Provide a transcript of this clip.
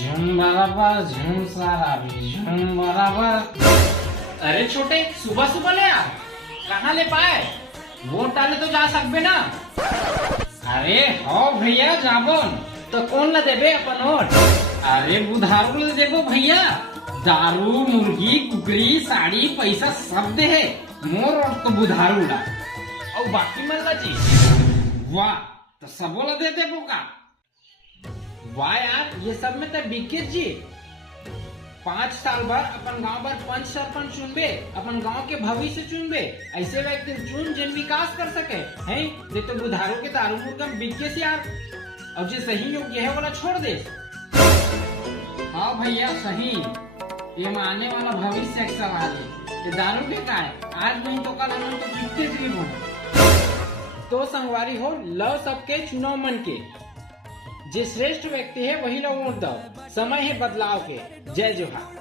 झूम बराबर झूम सारा भी झूम बराबर। अरे छोटे सुबह सुबह ले यार, कहाँ ले पाए? वोट डाले तो जा सकबे ना। अरे हो भैया जाबोन तो कौन ला देबे अपन वोट? अरे बुधारू ले देबो भैया। दारू मुर्गी कुकरी साड़ी पैसा सब दे है मोर और तो बुधारू ला। और बाकी मन ला जी? वाह तो सबो ला दे देबो का? वाह यार, ये सब में तो बिके जी 5 साल भर अपन गांव भर पंच सरपंच चुनबे, अपन गांव के भविष्य चुनबे, ऐसे व्यक्ति चुन जिन विकास कर सके हैं। नहीं तो बुधारू के दारू मुर्गा बिके से यार। और जो सही योग्य है वाला छोड़ दे। हाँ भैया सही, ये मानने वाला भविष्य एक सवाल है। ये दारू के का है, आज नहीं तो कल हम तो बिकते भी हो। तो संगवारी हो लव सबके चुनाव मन के, जे श्रेष्ठ व्यक्ति है वही लोग वोट दो। समय है बदलाव के। जय जोहार।